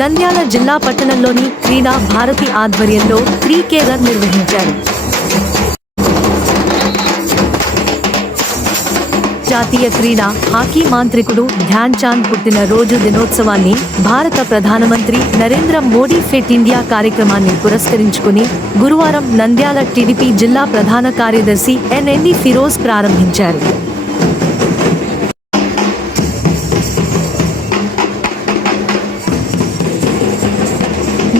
నంద్యాల జిల్లా పట్టణంలోని క్రీడా భారతి ఆధ్వర్యంలో క్రీకేరర్ నిర్వహించారు. జాతీయ క్రీడా హాకీ మాంత్రికుడు ధ్యాన్ చాంద్ పుట్టిన రోజు దినోత్సవాన్ని భారత ప్రధానమంత్రి నరేంద్ర మోడీ ఫిట్ ఇండియా కార్యక్రమాన్ని పురస్కరించుకుని గురువారం నంద్యాల టీడీపీ జిల్లా ప్రధాన కార్యదర్శి ఎన్ఎండి ఫిరోజ్ ప్రారంభించారు.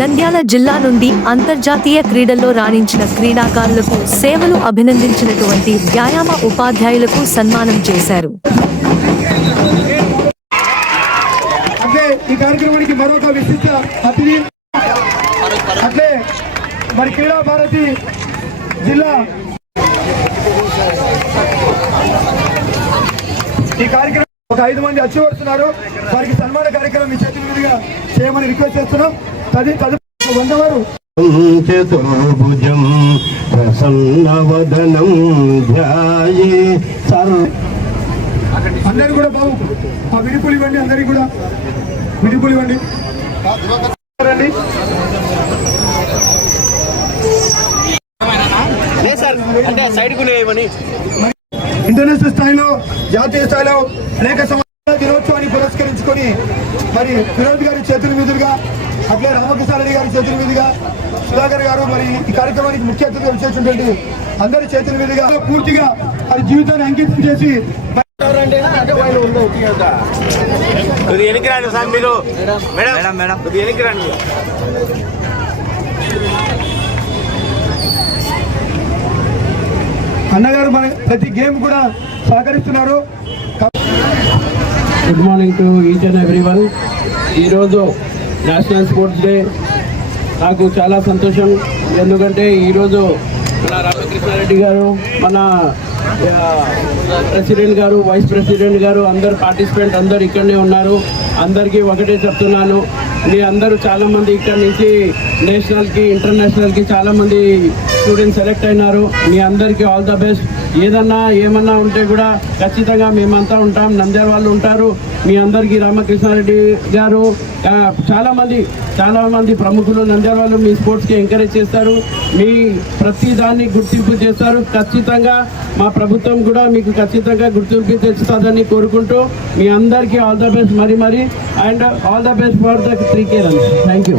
నంద్యాల జిల్లా నుండి అంతర్జాతీయ క్రీడల్లో రాణించిన క్రీడాకారులకు సేవలు అభినందించినటువంటి వ్యాయామ ఉపాధ్యాయులకు సన్మానం చేశారు. ఈ కార్యక్రమానికి మరొక విశిష్ట అతిథి. అట్లే మరి క్రీడా భారతి జిల్లా. ఈ కార్యక్రమం ఒక ఐదు మంది వచ్చి వారికి సన్మాన కార్యక్రమం మీ చేతుల మీదుగా చేయమని రిక్వెస్ట్ చేస్తున్నాం. తది తదుపరి వందవారు చతుర్భుజం ప్రసన్నవదనం ధ్యాయే సర్వ అందరు కూడా బాబు ఆ విడుపులు ఇవ్వండి అందరికి కూడా. విడుపులు ఇవ్వండి రండి. అంటే సైడ్కు లేవని. ఇంటర్నేషనల్ స్థాయిలో జాతీయ స్థాయిలో అనేక సంవత్సరాల దినోత్సవాన్ని పురస్కరించుకొని మరి వినోద్ గారి చేతుల మీదుగా అట్లే రామకృష్ణారెడ్డి గారి చేతుల మీదుగా సుధాకర్ గారు మరి ఈ కార్యక్రమానికి ముఖ్య అతిథిగా వచ్చేటువంటి అందరి చేతుల మీదుగా పూర్తిగా వారి జీవితాన్ని అంకితం చేసి సార్ మీరు. మేడం అన్నగారు మన ప్రతి గేమ్ కూడా సహకరిస్తున్నారు. Good morning to each and every one ఈరోజు నేషనల్ స్పోర్ట్స్ డే. నాకు చాలా సంతోషం. ఎందుకంటే ఈరోజు మన రామకృష్ణారెడ్డి గారు మన ప్రెసిడెంట్ గారు వైస్ ప్రెసిడెంట్ గారు అందరు పార్టిసిపెంట్ అందరు ఇక్కడనే ఉన్నారు. అందరికీ ఒకటే చెప్తున్నాను. మీ అందరూ చాలామంది ఇక్కడ నుంచి నేషనల్కి ఇంటర్నేషనల్కి చాలామంది స్టూడెంట్స్ సెలెక్ట్ అయినారు. మీ అందరికీ ఆల్ ద బెస్ట్. ఏదన్నా ఏమన్నా ఉంటే కూడా ఖచ్చితంగా మేమంతా ఉంటాం. నంద్యాల వాళ్ళు ఉంటారు. మీ అందరికీ రామకృష్ణారెడ్డి గారు చాలామంది చాలామంది ప్రముఖులు నంద్యాల వాళ్ళు మీ స్పోర్ట్స్కి ఎంకరేజ్ చేస్తారు. మీ ప్రతి దాన్ని గుర్తింపు చేస్తారు. ఖచ్చితంగా మా ప్రభుత్వం కూడా మీకు ఖచ్చితంగా గుర్తింపు తెచ్చుతుందని కోరుకుంటూ మీ అందరికీ ఆల్ ద బెస్ట్ మరి మరి. And all the best for the three care thank you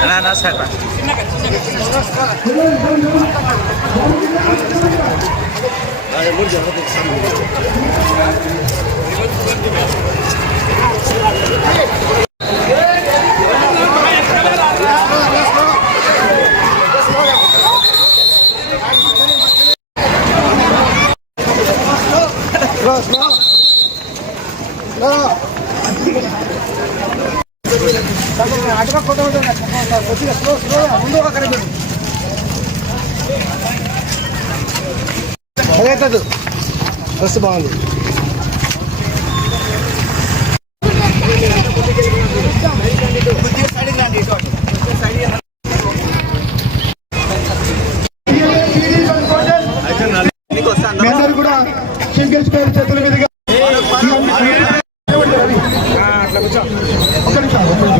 అభిప్రాయం సార్ బస్సు బాగుంది మీ అందరూ కూడా సింగిల్స్ చేతుల మీదుగా.